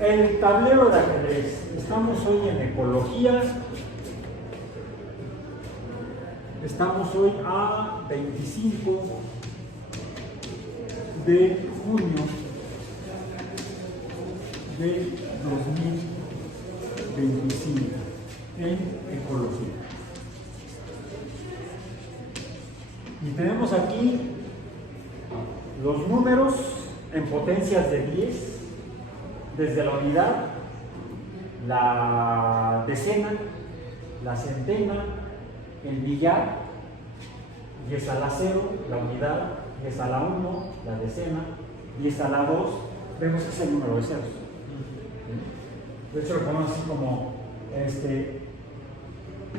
El tablero de ajedrez. Estamos hoy en ecología. Estamos hoy a 25 de junio de 2025 en ecología. Y tenemos aquí los números en potencias de 10, desde la unidad, la decena, la centena, el millar, 10 a la 0, la unidad, 10 a la 1, la decena, 10 a la 2, vemos que es el número de ceros. De hecho lo ponemos así como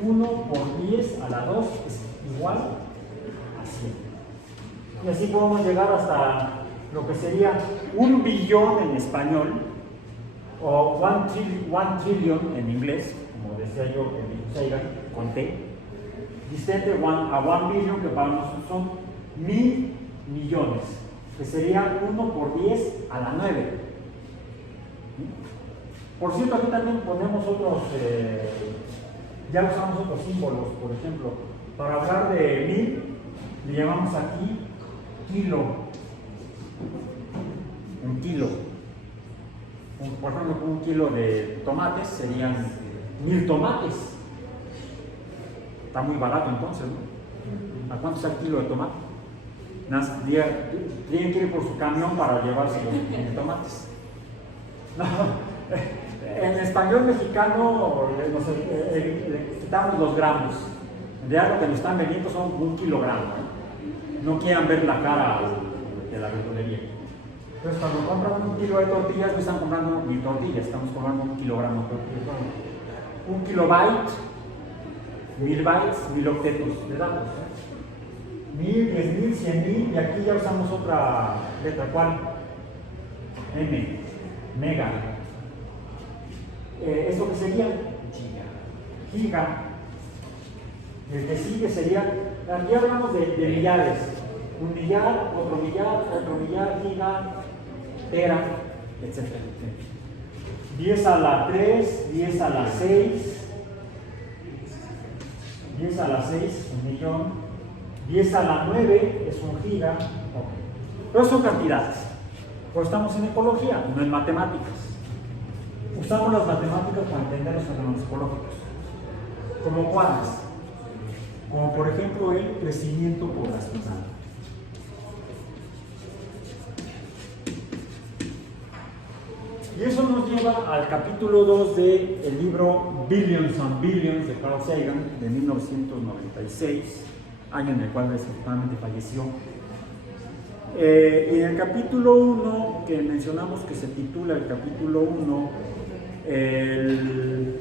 1 por 10 a la 2 es igual a 100. Y así podemos llegar hasta lo que sería 1 billón en español, o 1 trillion en inglés, como decía yo en Sagan, con T, distante a 1 billion, que para nosotros son 1000 millones, que sería 1 por 10 a la 9. Por cierto, aquí también ponemos otros, ya usamos otros símbolos, por ejemplo, para hablar de 1000, le llamamos aquí kilo, un kilo. Por ejemplo, un kilo de tomates serían 1000 tomates. Está muy barato entonces, ¿no? ¿A cuánto está el kilo de tomate? Tienen que ir por su camión para llevarse los tomates. No, en español mexicano le quitamos los gramos. De algo que nos están vendiendo son 1 kilogramo. No quieran ver la cara de la verdulería. Entonces, cuando compran 1 kilo de tortillas, no están comprando 1000 tortillas, estamos comprando 1 kilogramo de tortillas. 1 kilobyte, 1000 bytes, 1000 octetos de datos. 1000, 10.000, 100.000, y aquí ya usamos otra letra, ¿cuál? M, mega. ¿Esto qué sería? Giga. El que sigue sería, aquí hablamos de millares. 1 millar, otro millar, giga, tera, etc. 10 a la 3, 10 a la 6, 10 a la 6, 1 millón, 10 a la 9 es 1 giga, pero son cantidades. Pues estamos en ecología, no en matemáticas. Usamos las matemáticas para entender los fenómenos ecológicos. ¿Como cuáles? Como por ejemplo el crecimiento poblacional. Y eso nos lleva al capítulo 2 del libro Billions and Billions de Carl Sagan, de 1996, año en el cual desafortunadamente falleció. Y en el capítulo 1, que mencionamos que se titula el capítulo 1, el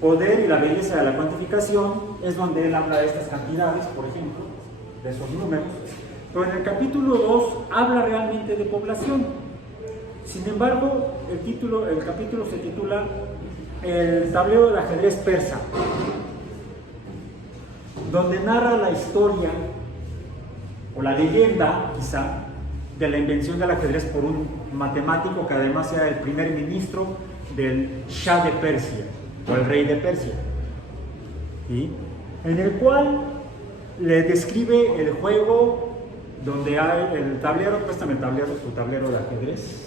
poder y la belleza de la cuantificación, es donde él habla de estas cantidades, por ejemplo, de esos números. Pero en el capítulo 2 habla realmente de población. Sin embargo, el capítulo se titula El tablero del ajedrez persa, donde narra la historia, o la leyenda quizá, de la invención del ajedrez por un matemático que además era el primer ministro del Shah de Persia, o el rey de Persia, ¿sí? En el cual le describe el juego donde hay el tablero. Préstame el tablero, tu tablero de ajedrez.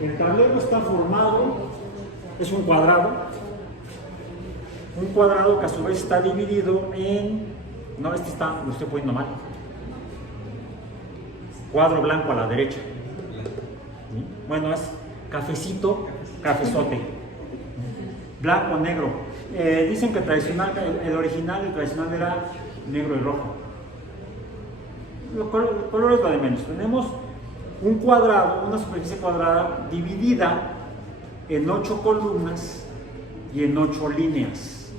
El tablero está formado, es un cuadrado que a su vez está dividido en, no, lo estoy poniendo mal, cuadro blanco a la derecha, ¿sí? Bueno, es cafecito, cafezote, blanco, negro. Dicen que el original era negro y rojo. El color es lo de menos. Tenemos un cuadrado, una superficie cuadrada dividida en 8 columnas y en 8 líneas.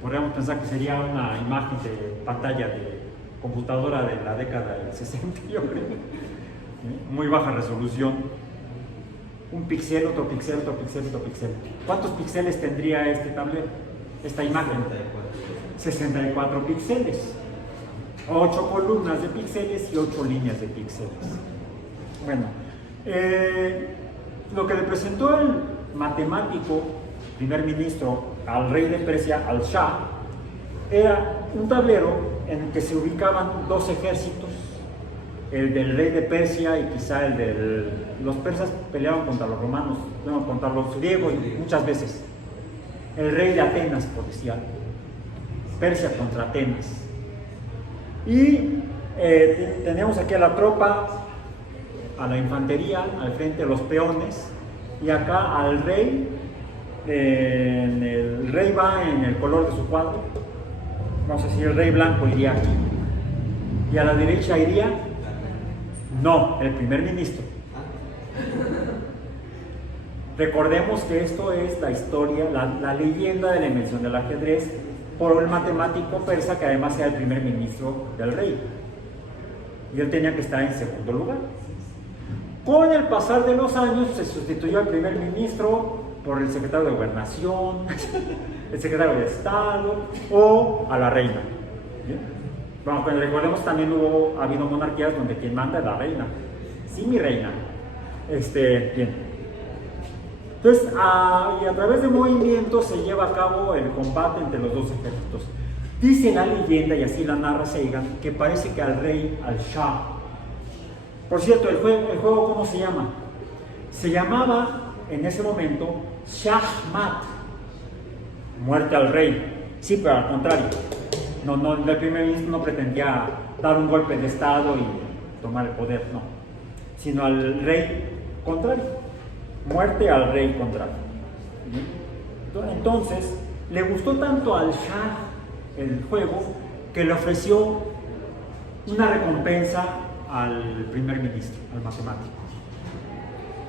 Podríamos pensar que sería una imagen de pantalla de computadora de la década del 60, yo creo. Muy baja resolución. Un píxel, otro píxel, otro píxel, otro píxel. ¿Cuántos píxeles tendría este tablero? Esta imagen. 64 píxeles. 8 columnas de píxeles y 8 líneas de píxeles. Bueno, Lo que le presentó el matemático primer ministro al rey de Persia, al Shah, era un tablero en el que se ubicaban dos ejércitos, el del rey de Persia y quizá el de los persas peleaban contra los romanos, no, contra los griegos muchas veces. El rey de Atenas, por decir algo. Persia contra Atenas. Y tenemos aquí a la tropa, a la infantería, al frente los peones, y acá al rey. El rey va en el color de su cuadro. Vamos a decir, el rey blanco iría aquí. Y a la derecha iría, no, el primer ministro. Recordemos que esto es la historia, la leyenda de la invención del ajedrez por el matemático persa que además era el primer ministro del rey. Y él tenía que estar en segundo lugar. Con el pasar de los años se sustituyó al primer ministro por el secretario de Gobernación, el secretario de Estado o a la reina. ¿Bien? Bueno, pues recordemos también ha habido monarquías donde quien manda es la reina. Sí, mi reina. Bien. Entonces, y a través de movimientos se lleva a cabo el combate entre los dos ejércitos. Dice la leyenda, y así la narra Sagan, que parece que al rey, al Shah. Por cierto, el juego ¿cómo se llama? Se llamaba en ese momento Shahmat, muerte al rey. Sí, pero al contrario. No, el primer ministro no pretendía dar un golpe de estado y tomar el poder, no. Sino al rey contrario. Muerte al rey contrario. Entonces, le gustó tanto al Shah el juego que le ofreció una recompensa al primer ministro, al matemático.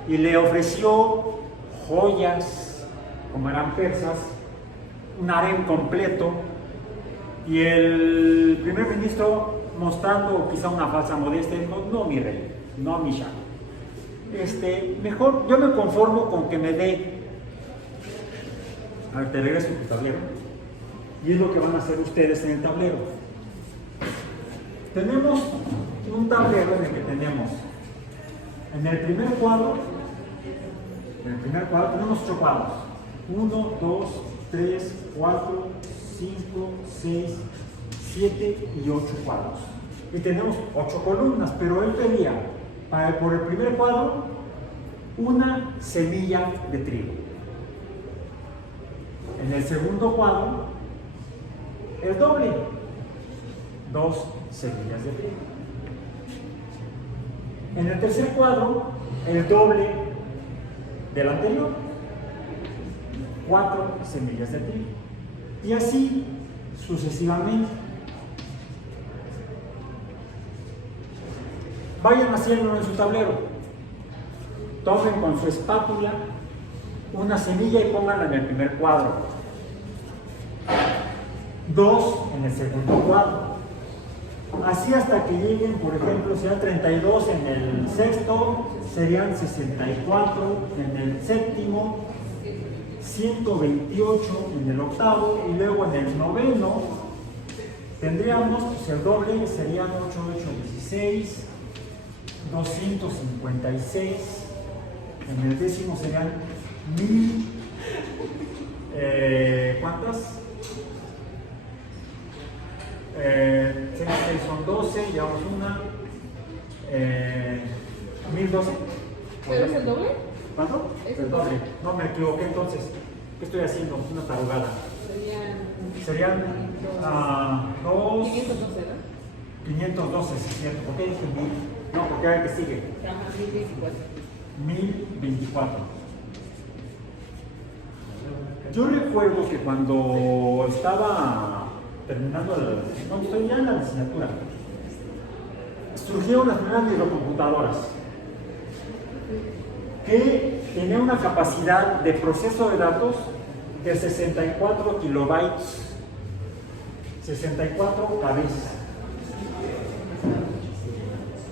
Y le ofreció joyas, como eran persas, un harem completo, y el primer ministro, mostrando quizá una falsa modestia, dijo: no, mi rey, no, mi Shah. Mejor yo me conformo con que me dé. A ver, te regreso tu tablero. Y es lo que van a hacer ustedes en el tablero. Tenemos un tablero en el que tenemos, en el primer cuadro tenemos 8 cuadros. 1, 2, 3, 4, 5, 6, 7 y 8 cuadros. Y tenemos 8 columnas, pero él pedía por el primer cuadro una semilla de trigo. En el segundo cuadro, el doble, 2 semillas de trigo. En el tercer cuadro, el doble del anterior, 4 semillas de trigo. Y así sucesivamente. Vayan haciéndolo en su tablero. Tomen con su espátula una semilla y pónganla en el primer cuadro. 2 en el segundo cuadro. Así hasta que lleguen, por ejemplo, sean 32 en el sexto, serían 64 en el séptimo, 128 en el octavo, y luego en el noveno tendríamos, pues, el doble, serían 8, 8, 16, 256, en el décimo serían 1000, ¿cuántas? 6 son 12, llevamos una, 1012. ¿Pero es el doble? ¿Cuánto? ¿Es El doble. No, me equivoqué entonces. ¿Qué estoy haciendo? Una tarugada. Serían 2. 512, ¿no? 512, sí, es cierto. ¿Por qué dije 1000? No, porque ahora que sigue. Ajá, 1024. 1024. Yo recuerdo que cuando estaba terminando cuando estoy ya en la licenciatura, surgieron las primeras microcomputadoras que tenían una capacidad de proceso de datos de 64 kilobytes, 64 cabezas.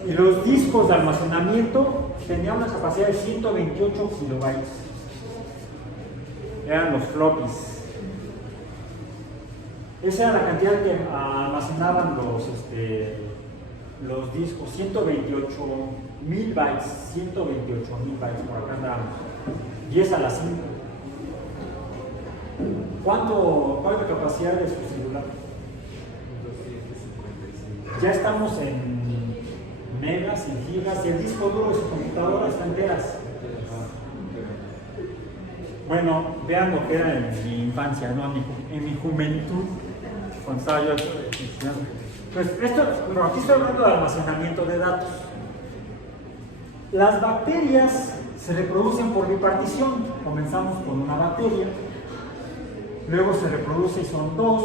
Y los discos de almacenamiento tenían una capacidad de 128 kilobytes. Eran los floppies. Esa era la cantidad que almacenaban los discos, 128.000 bytes, 128.000 bytes, por acá andamos, 10 a la 5. ¿Cuál es la capacidad de su celular? 255. Ya estamos en megas, en gigas, y el disco duro de su computadora está en teras. Bueno, vean lo que era en mi infancia, ¿no? En mi juventud, cuando estaba yo estudiando. Pues pero aquí estoy hablando de almacenamiento de datos. Las bacterias se reproducen por bipartición. Comenzamos con una bacteria, luego se reproduce y son 2,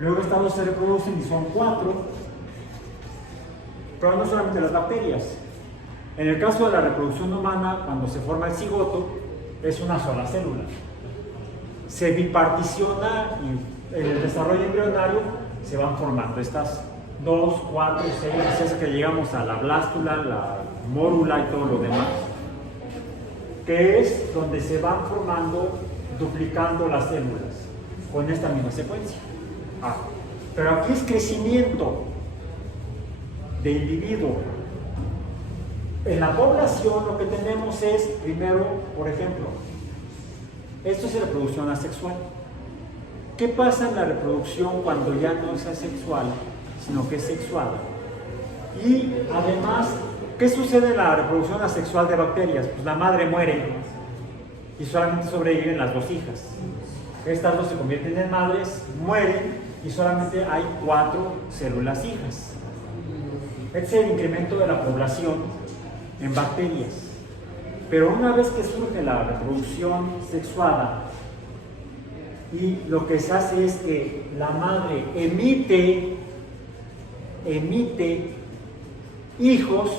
luego estas 2 se reproducen y son 4, pero no solamente las bacterias. En el caso de la reproducción humana, cuando se forma el cigoto, es una sola célula. Se biparticiona y en el desarrollo embrionario se van formando estas 2, 4, 6, es que llegamos a la blástula, la mórula y todo lo demás, que es donde se van formando, duplicando las células con esta misma secuencia. Pero aquí es crecimiento de individuo. En la población lo que tenemos es, primero, por ejemplo, esto es reproducción asexual. ¿Qué pasa en la reproducción cuando ya no es asexual, sino que es sexual? Y además, ¿qué sucede en la reproducción asexual de bacterias? Pues la madre muere y solamente sobreviven las 2 hijas. Estas 2 se convierten en madres, mueren y solamente hay 4 células hijas. Este es el incremento de la población en bacterias. Pero una vez que surge la reproducción sexuada y lo que se hace es que la madre emite hijos,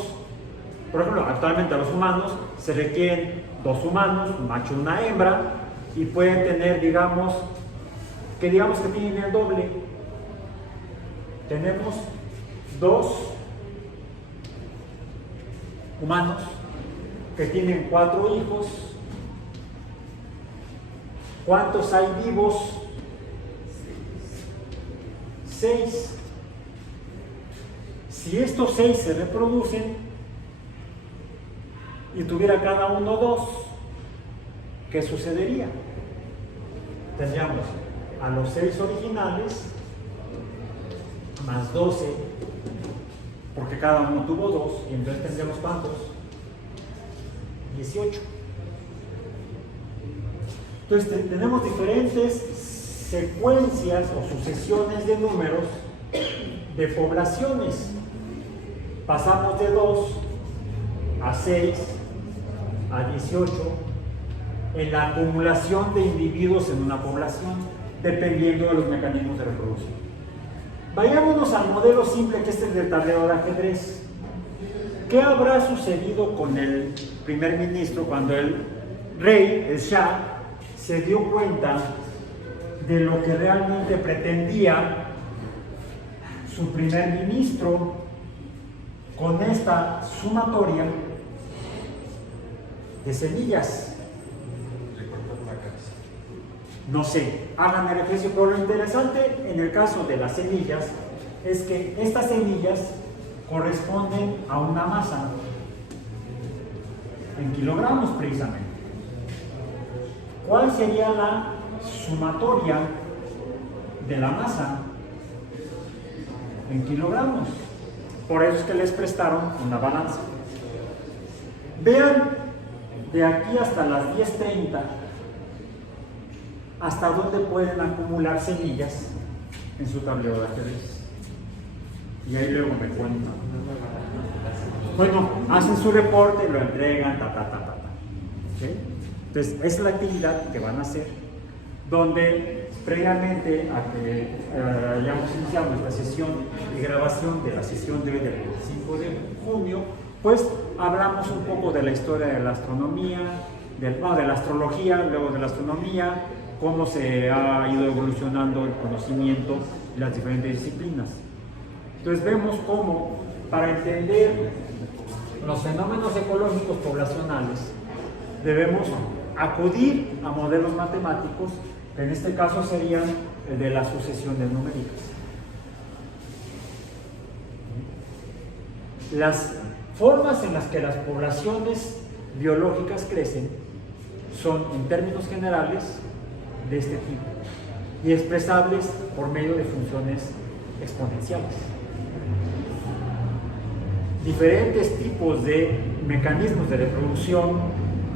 por ejemplo, actualmente a los humanos se requieren 2 humanos, un macho y una hembra, y pueden tener, digamos que tienen el doble. Tenemos 2 humanos que tienen 4 hijos. ¿Cuántos hay vivos? 6. Si estos 6 se reproducen y tuviera cada uno 2, ¿qué sucedería? Tendríamos a los 6 originales más 12, porque cada uno tuvo 2, y entonces tendríamos ¿cuántos? 18. Entonces tenemos diferentes secuencias o sucesiones de números de poblaciones. Pasamos de 2 a 6 a 18 en la acumulación de individuos en una población, dependiendo de los mecanismos de reproducción. Vayámonos al modelo simple, que es el del tablero de ajedrez. ¿Qué habrá sucedido con el primer ministro cuando el rey, el Shah, se dio cuenta de lo que realmente pretendía su primer ministro con esta sumatoria de semillas? No sé, hagan el ejercicio, pero lo interesante en el caso de las semillas es que estas semillas corresponden a una masa en kilogramos precisamente. ¿Cuál sería la sumatoria de la masa en kilogramos? Por eso es que les prestaron una balanza. Vean de aquí hasta las 10:30 hasta dónde pueden acumular semillas en su tablero de ajedrez. Y ahí luego me cuentan. Bueno, hacen su reporte, lo entregan, ¿okay? Entonces, esa es la actividad que van a hacer, donde previamente a que hayamos iniciado esta sesión de grabación de la sesión de hoy del 25 de junio, pues hablamos un poco de la historia de la astronomía, de la astrología, luego de la astronomía, cómo se ha ido evolucionando el conocimiento y las diferentes disciplinas. Entonces vemos cómo, para entender los fenómenos ecológicos poblacionales, debemos acudir a modelos matemáticos, que en este caso serían el de la sucesión de numéricas. Las formas en las que las poblaciones biológicas crecen son, en términos generales, de este tipo y expresables por medio de funciones exponenciales. Diferentes tipos de mecanismos de reproducción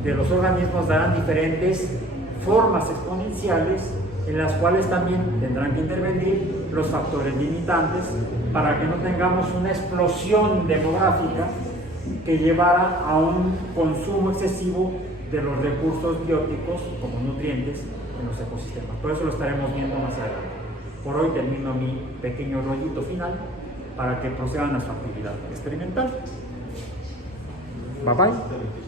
de los organismos darán diferentes formas exponenciales en las cuales también tendrán que intervenir los factores limitantes para que no tengamos una explosión demográfica que llevara a un consumo excesivo de los recursos bióticos como nutrientes en los ecosistemas. Por eso lo estaremos viendo más adelante. Por hoy termino mi pequeño rollito final para que procedan a su actividad experimental. Bye bye.